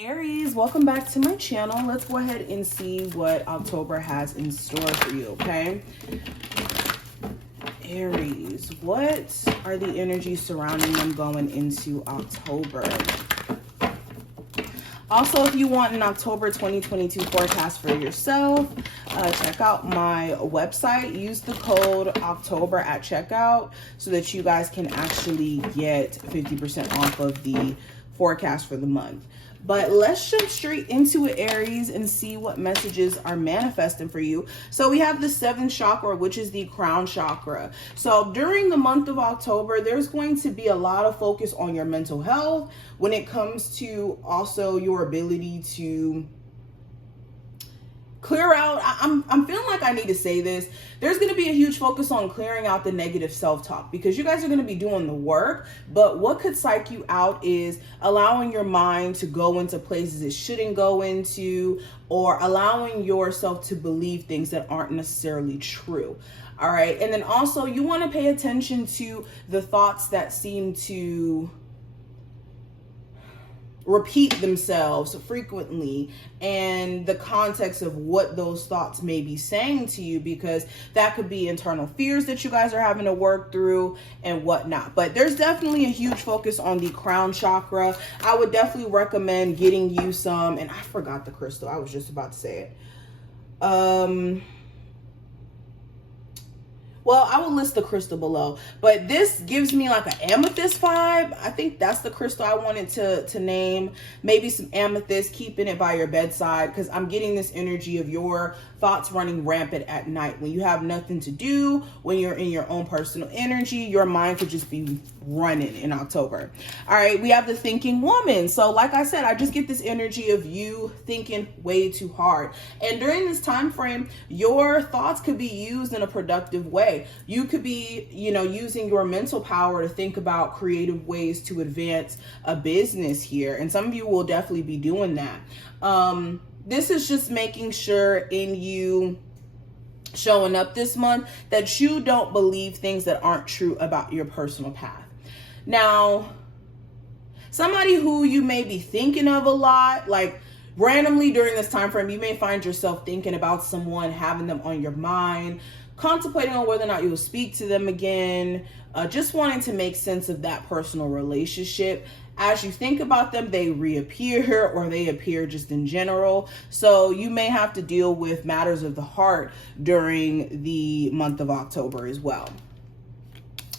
Aries, welcome back to my channel. Let's go ahead and see what October has in store for you, okay? Aries, what are the energies surrounding them going into October? Also, if you want an October 2022 forecast for yourself, check out my website. Use the code October at checkout so that you guys can actually get 50% off of the forecast for the month. But let's jump straight into it, Aries, and see what messages are manifesting for you. So we have the 7th chakra, which is the crown chakra. So during the month of October, there's going to be a lot of focus on your mental health when it comes to also your ability to clear out. I'm feeling like I need to say this. There's going to be a huge focus on clearing out the negative self-talk because you guys are going to be doing the work. But what could psych you out is allowing your mind to go into places it shouldn't go into, or allowing yourself to believe things that aren't necessarily true. All right. And then also you want to pay attention to the thoughts that seem to repeat themselves frequently and the context of what those thoughts may be saying to you, because that could be internal fears that you guys are having to work through and whatnot. But there's definitely a huge focus on the crown chakra. I would definitely recommend getting you some, and I forgot the crystal, I was just about to say it. Well, I will list the crystal below, but this gives me like an amethyst vibe. I think that's the crystal I wanted to name. Maybe some amethyst, keeping it by your bedside, because I'm getting this energy of your thoughts running rampant at night. When you have nothing to do, when you're in your own personal energy, your mind could just be running in October. All right, we have the thinking woman. So like I said, I just get this energy of you thinking way too hard. And during this time frame, your thoughts could be used in a productive way. You could be, using your mental power to think about creative ways to advance a business here. And some of you will definitely be doing that. This is just making sure in you showing up this month that you don't believe things that aren't true about your personal path. Now, somebody who you may be thinking of a lot, like randomly during this time frame, you may find yourself thinking about someone, having them on your mind, contemplating on whether or not you will speak to them again, just wanting to make sense of that personal relationship. As you think about them, they reappear, or they appear just in general. So you may have to deal with matters of the heart during the month of October as well.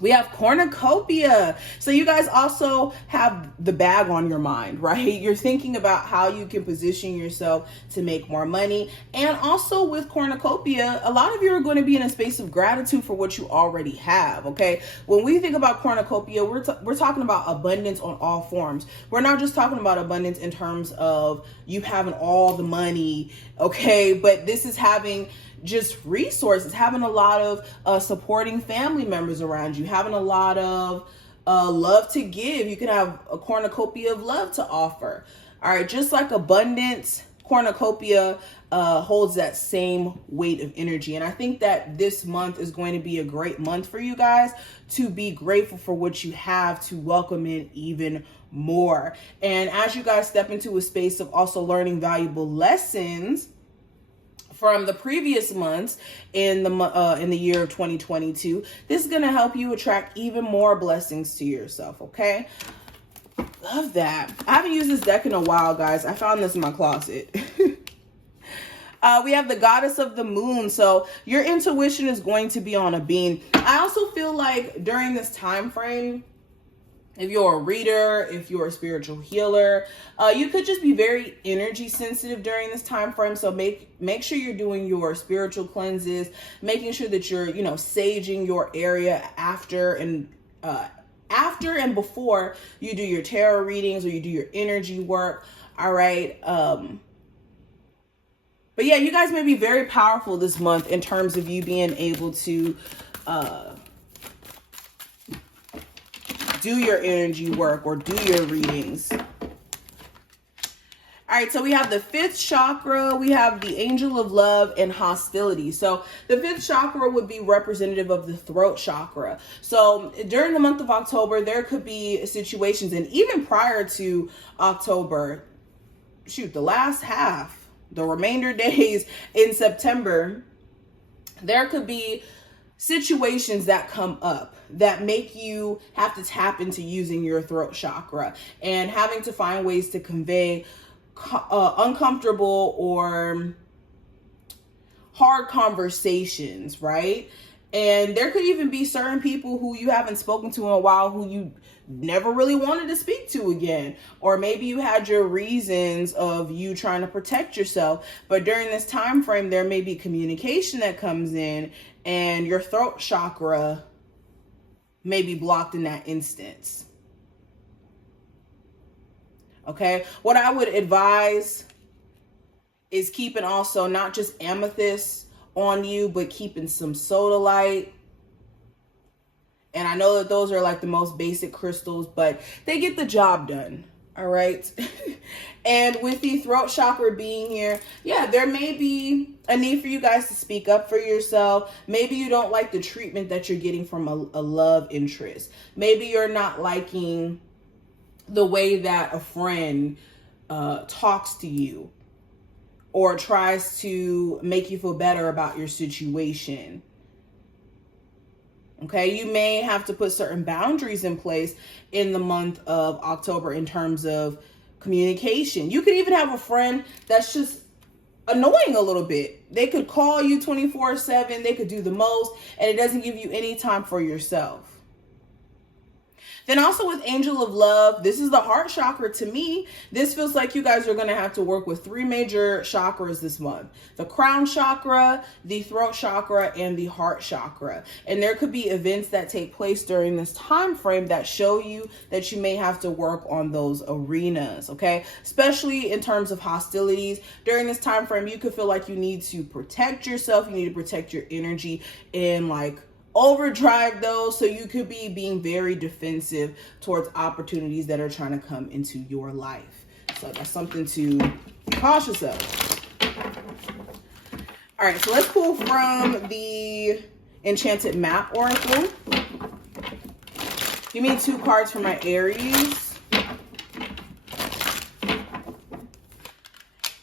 We have cornucopia. So you guys also have the bag on your mind, right? You're thinking about how you can position yourself to make more money. And also with cornucopia, a lot of you are going to be in a space of gratitude for what you already have, okay? When we think about cornucopia, we're talking about abundance on all forms. We're not just talking about abundance in terms of you having all the money, okay? But this is having just resources, having a lot of supporting family members around you, having a lot of love to give. You can have a cornucopia of love to offer. All right, just like abundance, cornucopia holds that same weight of energy. And I think that this month is going to be a great month for you guys to be grateful for what you have, to welcome in even more. And as you guys step into a space of also learning valuable lessons from the previous months in the year of 2022, this is going to help you attract even more blessings to yourself, okay? Love that. I haven't used this deck in a while, guys. I found this in my closet. We have the goddess of the moon. So your intuition is going to be on a beam. I also feel like during this time frame, if you're a reader, if you're a spiritual healer, you could just be very energy sensitive during this time frame. So make sure you're doing your spiritual cleanses, making sure that you're, saging your area after and before you do your tarot readings or you do your energy work. All right. But yeah, you guys may be very powerful this month in terms of you being able to do your energy work or do your readings. All right, so we have the 5th chakra, we have the angel of love and hostility. So the 5th chakra would be representative of the throat chakra. So during the month of October, there could be situations, and even prior to October, the last half, the remainder days in September, there could be situations that come up that make you have to tap into using your throat chakra and having to find ways to convey uncomfortable or hard conversations, right? And there could even be certain people who you haven't spoken to in a while who you never really wanted to speak to again. Or maybe you had your reasons of you trying to protect yourself, but during this time frame there may be communication that comes in and your throat chakra may be blocked in that instance. Okay, what I would advise is keeping also not just amethyst on you, but keeping some sodalite. And I know that those are like the most basic crystals, but they get the job done. All right. And with the throat chakra being here, yeah, there may be a need for you guys to speak up for yourself. Maybe you don't like the treatment that you're getting from a love interest. Maybe you're not liking the way that a friend talks to you or tries to make you feel better about your situation. Okay, you may have to put certain boundaries in place in the month of October in terms of communication. You could even have a friend that's just annoying a little bit. They could call you 24/7. They could do the most, and it doesn't give you any time for yourself. Then also with Angel of Love, this is the heart chakra. To me, this feels like you guys are going to have to work with 3 major chakras this month. The crown chakra, the throat chakra, and the heart chakra. And there could be events that take place during this time frame that show you that you may have to work on those arenas, okay? Especially in terms of hostilities. During this time frame, you could feel like you need to protect yourself. You need to protect your energy in like overdrive those, so you could be being very defensive towards opportunities that are trying to come into your life. So that's something to be cautious of. All right, so let's pull from the Enchanted Map Oracle. Give me 2 cards for my Aries.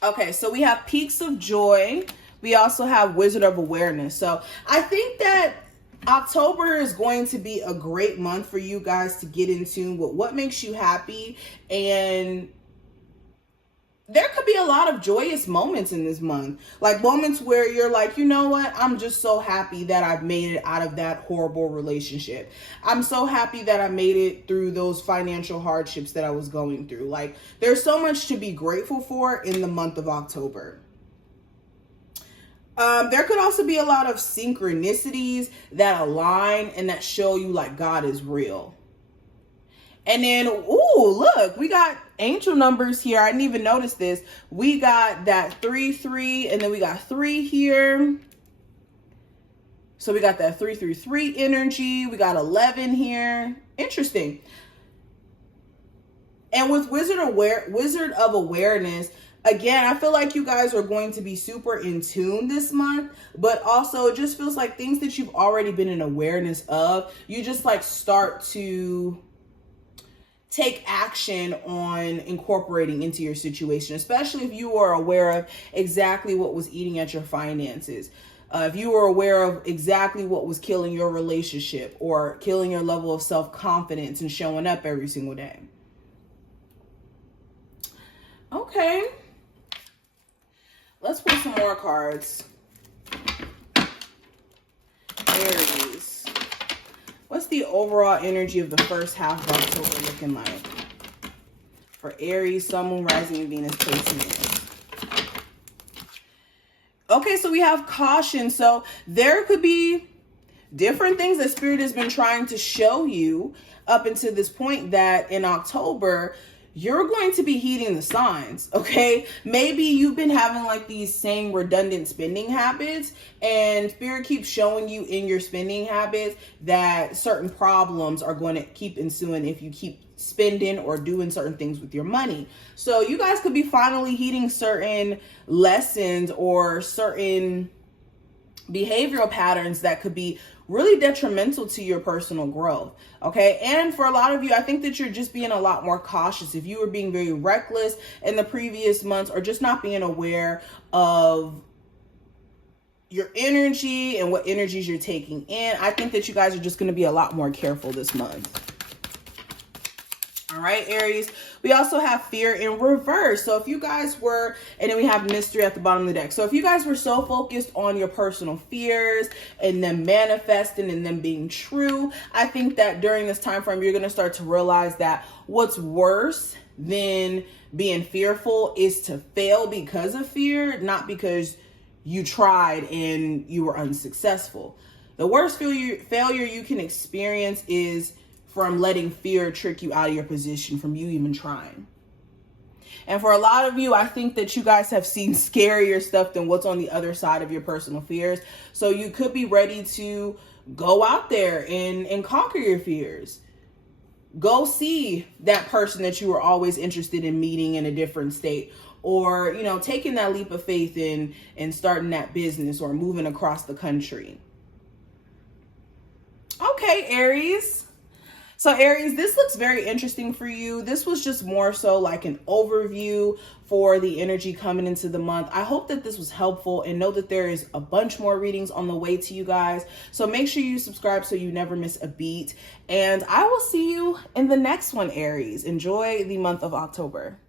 Okay, so we have Peaks of Joy. We also have Wizard of Awareness. So I think that October is going to be a great month for you guys to get in tune with what makes you happy. And there could be a lot of joyous moments in this month. Like moments where you're like, you know what? I'm just so happy that I've made it out of that horrible relationship. I'm so happy that I made it through those financial hardships that I was going through. Like there's so much to be grateful for in the month of October. There could also be a lot of synchronicities that align and that show you like God is real. And then, ooh, look, we got angel numbers here. I didn't even notice this. We got that 3-3, and then we got 3 here. So we got that 3-3-3 energy. We got 11 here. Interesting. And with Wizard of Awareness, again, I feel like you guys are going to be super in tune this month, but also it just feels like things that you've already been in awareness of, you just like start to take action on incorporating into your situation, especially if you are aware of exactly what was eating at your finances. If you were aware of exactly what was killing your relationship or killing your level of self-confidence and showing up every single day. Okay. Let's pull some more cards. Aries. What's the overall energy of the first half of October looking like? For Aries, Sun, Moon, Rising, and Venus placement. Okay, so we have caution. So there could be different things that Spirit has been trying to show you up until this point that in October, you're going to be heeding the signs, okay? Maybe you've been having like these same redundant spending habits, and Spirit keeps showing you in your spending habits that certain problems are going to keep ensuing if you keep spending or doing certain things with your money. So you guys could be finally heeding certain lessons or certain behavioral patterns that could be really detrimental to your personal growth. Okay. And for a lot of you, I think that you're just being a lot more cautious. If you were being very reckless in the previous months, or just not being aware of your energy and what energies you're taking in, I think that you guys are just going to be a lot more careful this month. All right, Aries. We also have fear in reverse. So if you guys were, and then we have mystery at the bottom of the deck. So if you guys were so focused on your personal fears and them manifesting and them being true, I think that during this time frame, you're going to start to realize that what's worse than being fearful is to fail because of fear, not because you tried and you were unsuccessful. The worst failure you can experience is from letting fear trick you out of your position, from you even trying. And for a lot of you, I think that you guys have seen scarier stuff than what's on the other side of your personal fears. So you could be ready to go out there and conquer your fears. Go see that person that you were always interested in meeting in a different state, or, you know, taking that leap of faith and starting that business, or moving across the country. Okay, Aries. So Aries, this looks very interesting for you. This was just more so like an overview for the energy coming into the month. I hope that this was helpful, and know that there is a bunch more readings on the way to you guys. So make sure you subscribe so you never miss a beat. And I will see you in the next one, Aries. Enjoy the month of October.